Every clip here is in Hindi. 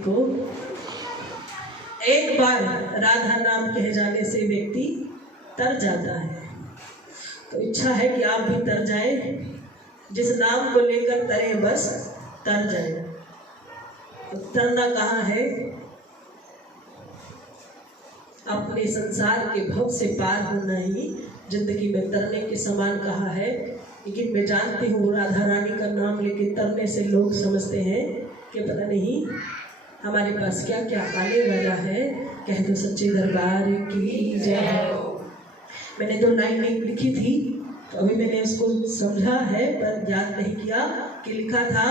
को एक बार राधा नाम कहे जाने से व्यक्ति तर जाता है। तो इच्छा है कि आप भी तर जाए, जिस नाम को लेकर तरे बस तर जाए। तो तरना कहाँ है? अपने संसार के भव से पार होना ही जिंदगी में तरने के समान कहा है। लेकिन मैं जानती हूँ राधा रानी का नाम लेके तरने से लोग समझते हैं कि पता नहीं हमारे पास क्या क्या आने वाला है। कह दो सच्चे दरबार की जय। मैंने 2 लाइनें लिखी थी, तो अभी मैंने इसको समझा है पर याद नहीं किया कि लिखा था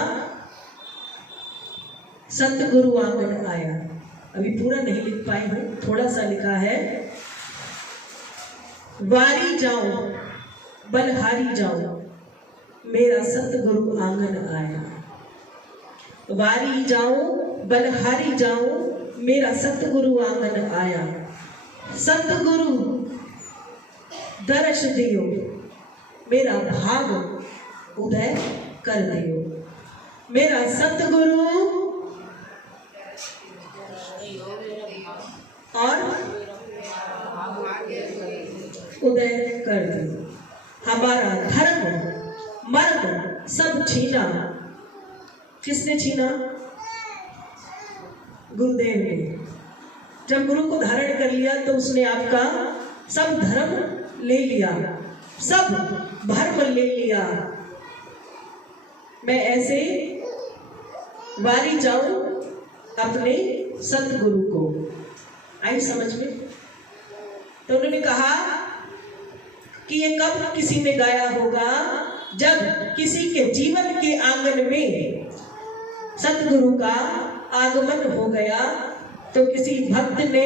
सतगुरु आंगन आया। अभी पूरा नहीं लिख पाई हूँ, थोड़ा सा लिखा है। वारी जाओ बलहारी जाओ, मेरा सतगुरु आंगन आया। वारी जाओ बलहारी जाओ, मेरा सतगुरु आंगन आया। सतगुरु दर्श दियो, मेरा भाग उदय कर दियो। मेरा सतगुरु और उदय कर दियो। हमारा धर्म मर्म सब छीना। किसने छीना? गुरुदेव ने। जब गुरु को धारण कर लिया तो उसने आपका सब धर्म ले लिया, सब भर्म ले लिया। मैं ऐसे वारी जाऊं अपने सतगुरु को। आई समझ में? तो उन्होंने कहा कि ये कब किसी ने गाया होगा? जब किसी के जीवन के आंगन में सतगुरु का आगमन हो गया, तो किसी भक्त ने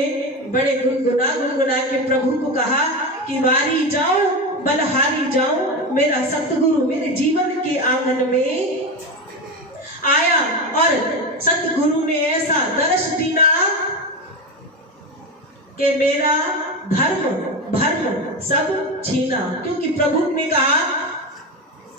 बड़े गुनगुना के प्रभु को कहा कि वारी जाओ बलहारी जाओ, मेरा सतगुरु मेरे जीवन के आंगन में आया। और सतगुरु ने ऐसा दर्श दिया कि मेरा धर्म भर्म सब छीना। क्योंकि प्रभु ने कहा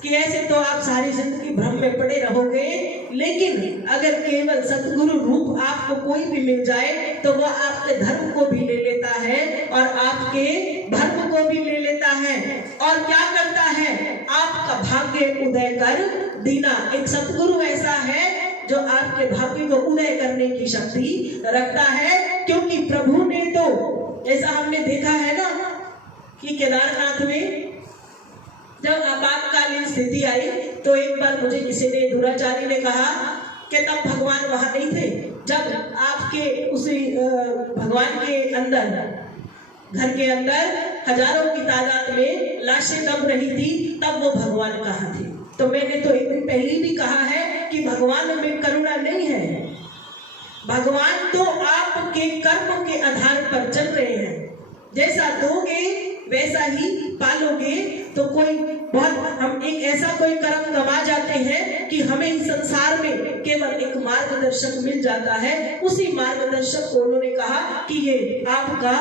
कि ऐसे तो आप सारी जिंदगी भ्रम में पड़े रहोगे, लेकिन अगर केवल सतगुरु रूप आपको कोई भी मिल जाए तो वह आपके धर्म को भी ले लेता है और आपके भर्म को भी ले लेता है। और क्या करता है? आपका भाग्य उदय कर देना। एक सतगुरु ऐसा है जो आपके भाग्य को उदय करने की शक्ति रखता है। क्योंकि प्रभु ने तो ऐसा हमने देखा है ना कि केदारनाथ में जब आपातकालीन स्थिति आई तो एक बार मुझे किसी ने दुराचारी ने कहा कि तब भगवान वहां नहीं थे। जब आपके उसी भगवान के अंदर घर के अंदर हजारों की तादाद में लाशें दब रही थी, तब वो भगवान कहाँ थे? तो मैंने तो एक दिन पहले भी कहा है कि भगवान में करुणा नहीं है। भगवान तो आपके कर्म के आधार पर चल रहे हैं। जैसा दोगे वैसा ही पालोगे। तो कोई बहुत हम एक ऐसा कोई कर्म कमा जाते हैं कि हमें इस संसार में केवल एक मार्गदर्शक मिल जाता है। उसी मार्गदर्शक को उन्होंने कहा कि ये आपका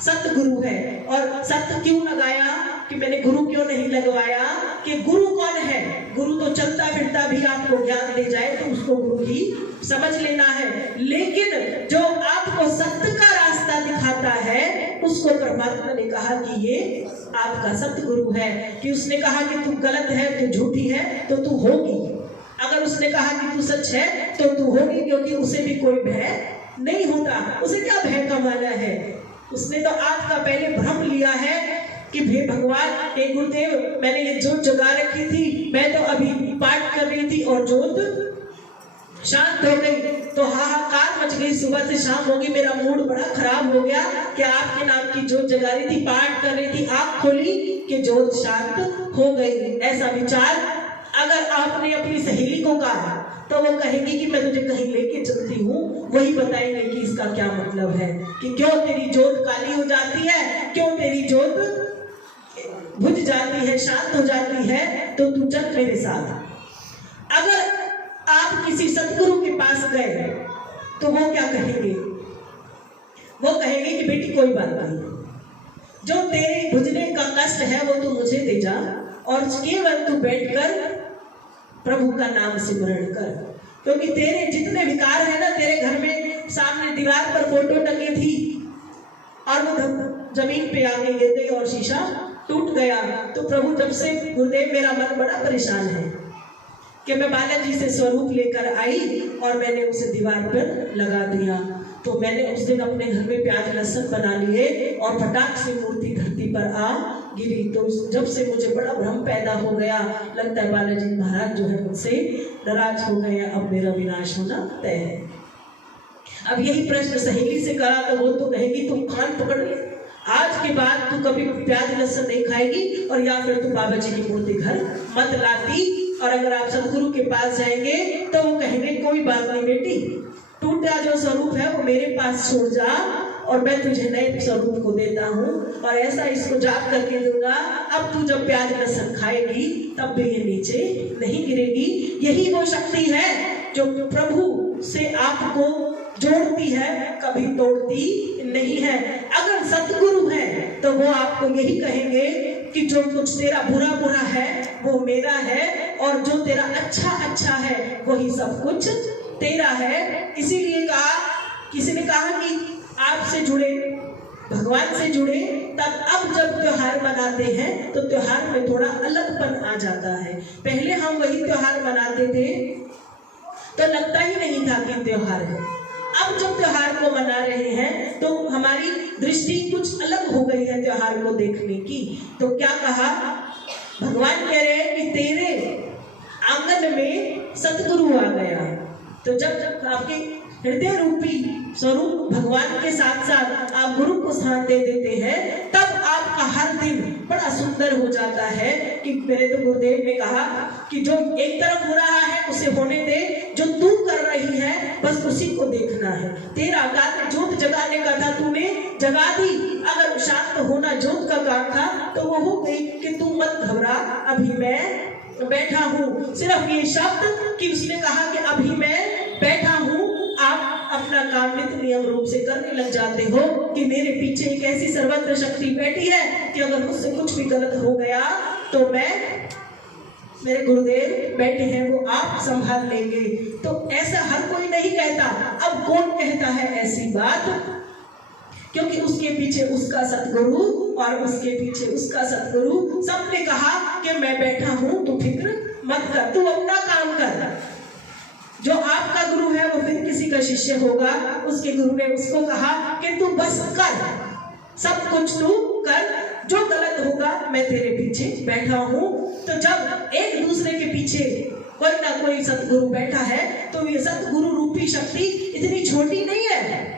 सतगुरु है। और सत्य क्यों लगाया कि मैंने गुरु क्यों नहीं लगवाया? कि गुरु कौन है? गुरु तो चलता फिरता भी आपको ज्ञान दे जाए तो उसको गुरु ही समझ लेना है। लेकिन जो आपको सत्य का रास्ता दिखाता है उसको परमात्मा ने कहा कि ये आपका सतगुरु है। कि उसने कहा कि तू गलत है, तू झूठी है, तो तू होगी। अगर उसने कहा कि तू सच है तो तू होगी, क्योंकि उसे भी कोई भय नहीं होता। उसे क्या भय कमाना है? उसने तो आपका पहले भ्रम लिया है कि हे भगवान, हे गुरुदेव, मैंने ये जोत जगा रखी थी, मैं तो अभी पाठ कर रही थी और जोत शांत हो गई तो हाहाकार मच गई। सुबह से शाम होगी, मेरा मूड बड़ा खराब हो गया कि आपके नाम की जोत जगा रही थी, पाठ कर रही थी, आँख खोली कि जोत शांत हो गई। ऐसा विचार अगर आपने अपनी सहेली को कहा तो वो कहेगी कि मैं तुझे कहीं लेके चलती हूँ, वही बताएंगे कि इसका क्या मतलब है, कि क्यों तेरी जोत काली हो जाती है, क्यों तेरी जोत बुझ जाती है, शांत हो जाती है, तो तू चल मेरे साथ। अगर आप किसी सतगुरु के पास गए तो वो क्या कहेंगे? वो कहेंगे कि बेटी कोई बात नहीं, जो तेरे बुझने का कष्ट है वो तू मुझे दे जा और केवल तू बैठकर प्रभु का नाम सिमरण कर। क्योंकि तेरे जितने विकार है ना, तेरे घर में दीवार पर फोटो टंगी थी और वो जमीन पे आके गिर गई और शीशा टूट गया। तो प्रभु जब से गुरुदेव मेरा मन बड़ा परेशान है कि मैं बालाजी से स्वरूप लेकर आई और मैंने उसे दीवार पर लगा दिया। तो मैंने उस दिन अपने घर में प्याज लहसुन बना लिए और फटाक से मूर्ति धरती पर आ गिरी। तो जब से मुझे बड़ा भ्रम पैदा हो गया, लगता है बालाजी महाराज जो है मुझसे नाराज हो गए, अब मेरा विनाश होना तय है। अब यही प्रश्न सहेली से करा तो वो तो कहेगी तुम कान पकड़ ले, आज के बाद तू कभी प्याज लहसुन नहीं खाएगी और या फिर तू बाबा जी की मूर्ति घर मत लाती। और अगर आप सदगुरु के पास जाएंगे तो वो कहेंगे कोई बात नहीं बेटी, टूटा जो स्वरूप है वो मेरे पास छोड़ जा और मैं तुझे नए स्वरूप को देता हूँ और ऐसा इसको जाप करके दूंगा। अब तू जब प्याज लहसुन खाएगी तब भी ये नीचे नहीं गिरेगी। यही वो शक्ति है जो प्रभु से आपको जोड़ती है, कभी तोड़ती नहीं है। अगर सतगुरु है तो वो आपको यही कहेंगे कि जो कुछ तेरा बुरा बुरा है वो मेरा है और जो तेरा अच्छा अच्छा है वही सब कुछ तेरा है। इसीलिए कहा, किसी ने कहा कि आपसे जुड़े, भगवान से जुड़े, तब अब जब त्योहार मनाते हैं तो त्योहार में थोड़ा अलगपन आ जाता है। पहले हम वही त्योहार मनाते थे तो लगता ही नहीं था कि त्योहार है। अब जब त्योहार को मना रहे हैं तो हमारी दृष्टि कुछ अलग हो गई है त्योहार को देखने की। तो क्या कहा, भगवान कह रहे हैं कि तेरे आंगन में सतगुरु आ गया। तो जब आपके हृदय रूपी स्वरूप भगवान के साथ साथ आप गुरु को स्थान दे देते हैं तब आपका हर दिन बड़ा सुंदर हो जाता है। कि मेरे तो गुरुदेव ने कहा कि जो एक तरफ हो रहा है उसे होने दे, जो तू कर रही है बस उसी को देखना है। तेरा काम ज्योत जगाने का था, तूने जगा दी। अगर शांत होना ज्योत का काम था तो वो हो गई कि तू मत घबरा, अभी मैं बैठा हूँ। सिर्फ ये शब्द कि उसने कहा कि अभी मैं बैठा हूँ, आप अपना काम नित्य नियम रूप से करने लग जाते हो कि मेरे पीछे एक ऐसी सर्वत्र शक्ति बैठी है कि अगर मुझसे कुछ भी गलत हो गया तो मेरे गुरुदेव बैठे हैं, वो आप संभाल लेंगे। तो ऐसा हर कोई नहीं कहता। अब कौन कहता है ऐसी बात? क्योंकि उसके पीछे उसका सतगुरु और उसके पीछे उसका सतगुरु, सबने कहा कि मैं बैठा हूं, तू फिक्र मत कर, तू अपना काम कर। जो आपका गुरु है वो फिर किसी का शिष्य होगा, उसके गुरु ने उसको कहा कि तू बस कर, सब कुछ तू कर, जो गलत होगा मैं तेरे पीछे बैठा हूँ। तो जब एक दूसरे के पीछे कोई ना कोई सतगुरु बैठा है तो ये सतगुरु रूपी शक्ति इतनी छोटी नहीं है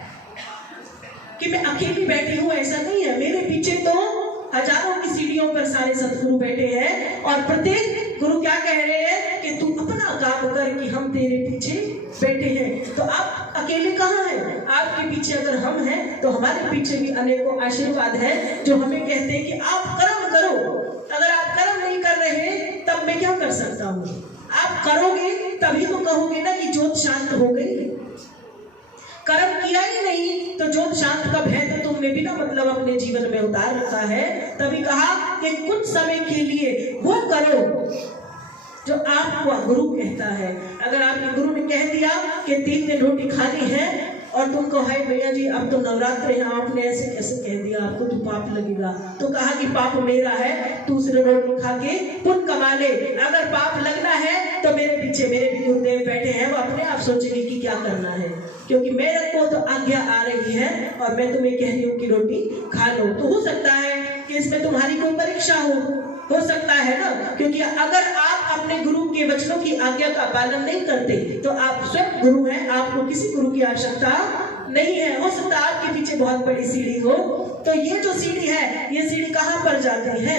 कि मैं अकेली बैठी हूँ, ऐसा नहीं है। मेरे पीछे तो हजारों की सीढ़ियों पर सारे सतगुरु बैठे हैं और प्रत्येक गुरु क्या कह रहे हैं कि तू अपना काम कर कि हम तेरे पीछे बैठे हैं। तो आप अकेले कहाँ हैं? आपके पीछे अगर हम हैं तो हमारे पीछे भी अनेकों आशीर्वाद हैं जो हमें कहते हैं कि आप कर्म करो। अगर आप कर्म नहीं कर रहे तब मैं क्या कर सकता हूँ? आप करोगे तभी तो कहोगे ना कि ज्योत शांत हो गई। कर्म किया ही नहीं तो ज्योत शांत कब है? तो तुमने बिना मतलब अपने जीवन में उतार रखा है। तभी कहा कि कुछ समय के लिए वो करो जो आपको गुरु कहता है। अगर आपके गुरु ने कह दिया कि 3 दिन रोटी खानी है और तुम कहो है भैया जी अब तो नवरात्र है, आपने ऐसे कैसे कह दिया, आपको तो पाप लगेगा। तो कहा कि पाप मेरा है, दूसरे रोटी खा के पुण्य कमा ले। अगर पाप लगना है तो मेरे पीछे मेरे भी गुरुदेव बैठे हैं, वो अपने आप सोचेंगे कि क्या करना है, क्योंकि मेरे को तो आज्ञा आ रही है और मैं तुम्हें कह रही हूँ कि रोटी खा लो। तो हो सकता है कि इसमें तुम्हारी कोई परीक्षा हो सकता है ना, क्योंकि अगर आप अपने गुरु के वचनों की आज्ञा का पालन नहीं करते तो आप स्वयं गुरु हैं, आपको किसी गुरु की आवश्यकता नहीं है। हो सकता है आपके पीछे बहुत बड़ी सीढ़ी हो। तो ये जो सीढ़ी है, ये सीढ़ी कहाँ पर जाती है?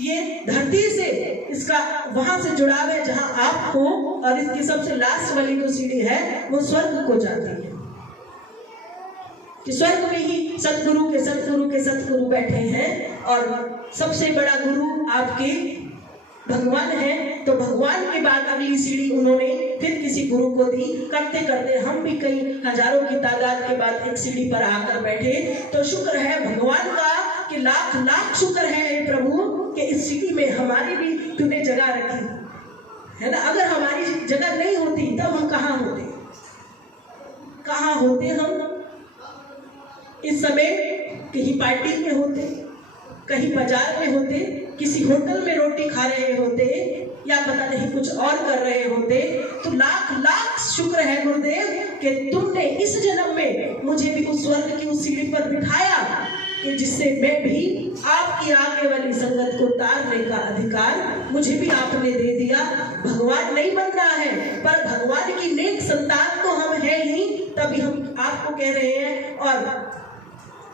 ये धरती से, इसका वहां से जुड़ाव है जहां आप हो, और इसकी सबसे लास्ट वाली जो सीढ़ी है वो स्वर्ग को जाती है। कि स्वर्ग में ही सतगुरु के सतगुरु के सतगुरु बैठे हैं और सबसे बड़ा गुरु आपके भगवान है। तो भगवान के बाद अगली सीढ़ी उन्होंने फिर किसी गुरु को दी। करते करते हम भी कई हजारों की तादाद के बाद एक सीढ़ी पर आकर बैठे। तो शुक्र है भगवान का कि लाख लाख शुक्र है प्रभु कि इस सीढ़ी में हमारी भी तूने जगह रखी है ना। अगर हमारी जगह नहीं होती तब हम कहाँ होते हम? इस समय कहीं पार्टी में होते, कहीं बाजार में होते, किसी होटल में रोटी खा रहे होते, या पता नहीं कुछ और कर रहे होते, तो लाख लाख शुक्र है गुरुदेव कि तुमने इस जन्म में मुझे भी उस स्वर्ग की उस सीढ़ी पर बिठाया कि जिससे मैं भी आपकी आगे वाली संगत को तारने का अधिकार मुझे भी आपने दे दिया। भगवान नहीं बनना है, पर भगवान की नेक संतान तो हम हैं ही, तभी हम आपको कह रहे हैं। और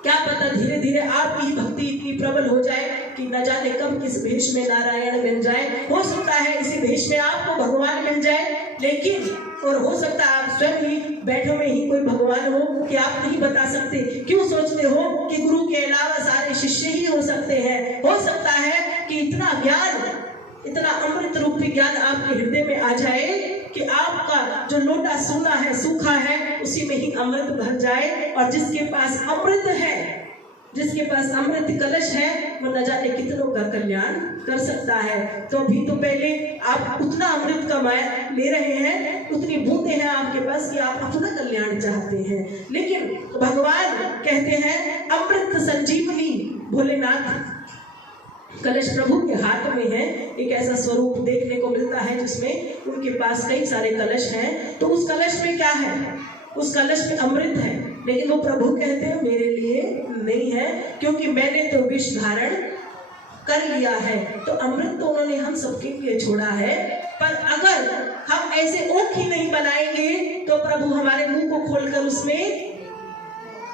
क्या पता धीरे धीरे आपकी ही भक्ति इतनी प्रबल हो जाए कि न जाने कब किस भेष में नारायण मिल जाए। हो सकता है इसी भेष में आपको भगवान मिल जाए, लेकिन और हो सकता है आप स्वयं ही बैठे में ही कोई भगवान हो कि आप नहीं बता सकते। क्यों सोचते हो कि गुरु के अलावा सारे शिष्य ही हो सकते हैं? हो सकता है कि इतना ज्ञान, इतना अमृत रूपी ज्ञान आपके हृदय में आ जाए कि आपका जो लोटा सूना है, सूखा है, उसी में ही अमृत भर जाए। और जिसके पास अमृत है, जिसके पास अमृत कलश है, वो न जाने कितनों का कल्याण कर सकता है। तो अभी तो पहले आप उतना अमृत कमाए ले रहे हैं, उतनी बूंदे हैं आपके पास कि आप अपना कल्याण चाहते हैं। लेकिन भगवान कहते हैं अमृत संजीवनी भोलेनाथ कलश प्रभु के हाथ में है। एक ऐसा स्वरूप देखने को मिलता है जिसमें उनके पास कई सारे कलश हैं। तो उस कलश में क्या है? उस कलश में अमृत है, लेकिन वो प्रभु कहते हैं मेरे लिए नहीं है, क्योंकि मैंने तो विष धारण कर लिया है। तो अमृत तो उन्होंने हम सबके लिए छोड़ा है, पर अगर हम ऐसे ओख ही नहीं बनाएंगे तो प्रभु हमारे मुंह को खोलकर उसमें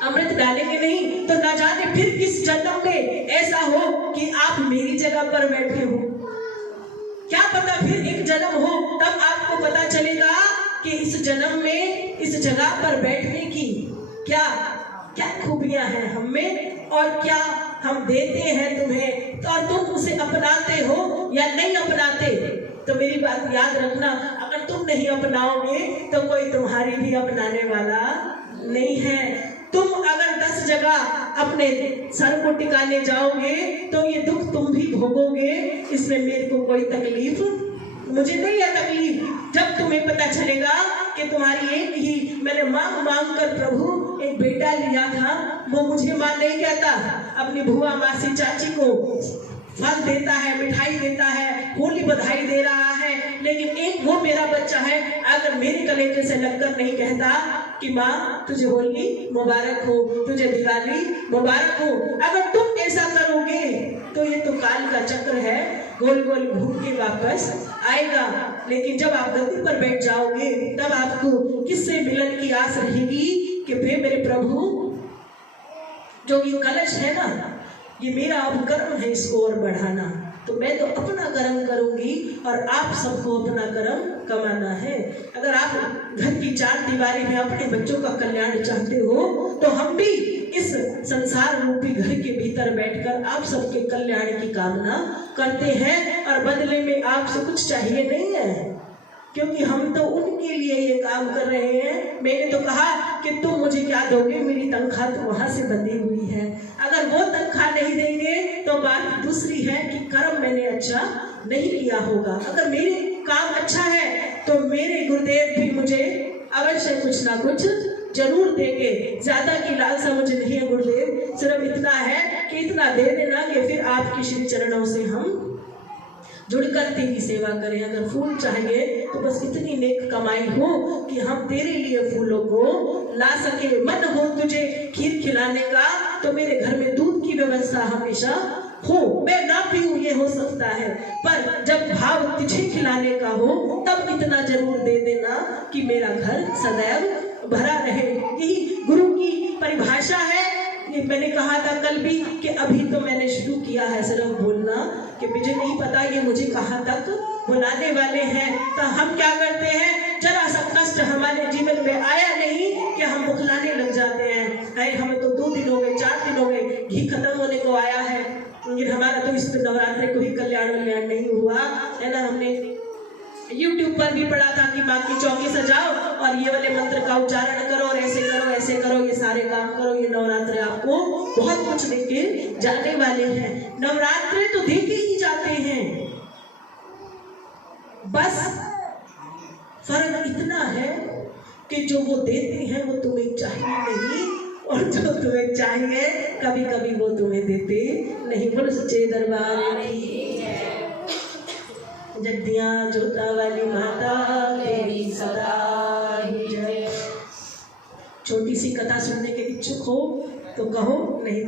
अमृत डालेंगे नहीं। तो न जाने फिर किस जन्म में ऐसा हो कि आप मेरी जगह पर बैठे हो। क्या पता फिर एक जन्म हो, तब आपको पता चलेगा कि इस जन्म में इस जगह पर बैठने की क्या क्या खूबियां हैं हम में, और क्या हम देते हैं तुम्हें, तो और तुम उसे अपनाते हो या नहीं अपनाते। तो मेरी बात याद रखना, अगर तुम नहीं अपनाओगे तो कोई तुम्हारी भी अपनाने वाला नहीं है। तुम अगर 10 जगह अपने सर को टिकाने जाओगे तो ये दुख तुम भी भोगोगे। इसमें मेरे को कोई तकलीफ, मुझे नहीं है तकलीफ, जब तुम्हें पता चलेगा कि तुम्हारी एक ही, मैंने मांग मांग कर प्रभु एक बेटा लिया था, वो मुझे मां नहीं कहता, अपनी भुआ मासी चाची को फल देता है, मिठाई देता है, होली बधाई दे रहा है, लेकिन एक वो मेरा बच्चा है अगर मेरे कलेजे से लगकर नहीं कहता कि माँ तुझे होली मुबारक हो, तुझे दिवाली मुबारक हो। अगर तुम ऐसा करोगे तो ये तो काल का चक्र है, गोल गोल घूम के वापस आएगा। लेकिन जब आप गद्दी पर बैठ जाओगे तब आपको किससे मिलन की आस रहेगी कि वे मेरे प्रभु, जो ये कलश है ना, ये मेरा अब कर्म है इसको और बढ़ाना, तो मैं तो अपना कर्म करूंगी और आप सबको अपना कर्म कमाना है। अगर आप घर की चार दीवारी में अपने बच्चों का कल्याण चाहते हो तो हम भी इस संसार रूपी घर के भीतर बैठकर आप सबके कल्याण की कामना करते हैं, और बदले में आपसे कुछ चाहिए नहीं है, क्योंकि हम तो उनके लिए ये काम कर रहे हैं। मैंने तो कहा कि तुम मुझे क्या दोगे, मेरी तनख्वाह तो वहां से बंधी हुई है। अगर वो तनख्वाह नहीं देंगे तो बात दूसरी है कि कर्म मैंने अच्छा नहीं किया होगा। अगर मेरे काम अच्छा है तो मेरे गुरुदेव भी मुझे अवश्य कुछ ना कुछ जरूर देंगे। ज्यादा की लालसा मुझे नहीं है गुरुदेव, सिर्फ इतना है कि इतना दे देना कि फिर आपके श्री चरणों से हम जुड़कर तेरी सेवा करें। अगर फूल चाहिए तो बस इतनी नेक कमाई हो कि हम तेरे लिए फूलों को ला सके। मन हो तुझे खीर खिलाने का तो मेरे घर में दूध की व्यवस्था हमेशा हो, मैं ना पीऊं ये हो सकता है, पर जब भाव तुझे खिलाने का हो तब इतना जरूर दे देना कि मेरा घर सदैव भरा रहे। यही गुरु की परिभाषा है। ये मैंने कहा था कल भी कि अभी तो मैंने शुरू किया है सिर्फ बोलना, कि मुझे नहीं पता ये मुझे कहाँ तक बुलाने वाले हैं। तो हम क्या करते हैं, जरा सा कष्ट हमारे जीवन में आया नहीं कि हम बुखलाने लग जाते हैं। अरे हमें तो 2 दिन हो गए, 4 दिन हो गए, घी खत्म होने को आया है, लेकिन हमारा तो इस नवरात्रि को ही कल्याण नहीं हुआ है ना। हमने YouTube पर भी पढ़ा था कि माँ की चौकी सजाओ और ये वाले मंत्र का उच्चारण करो और ऐसे करो, ये सारे काम करो, ये नवरात्रे आपको बहुत कुछ देके जाने वाले हैं। नवरात्रे तो देके ही जाते हैं, बस फर्क इतना है कि जो वो देते हैं वो तुम्हें चाहिए नहीं, और जो तुम्हें चाहिए कभी कभी वो तुम्हें देते नहीं। बोलो सच्चे दरबार की जगदिया जोता वाली माता तेरी सदा ही जय। छोटी सी कथा सुनने के इच्छुक हो तो कहो, नहीं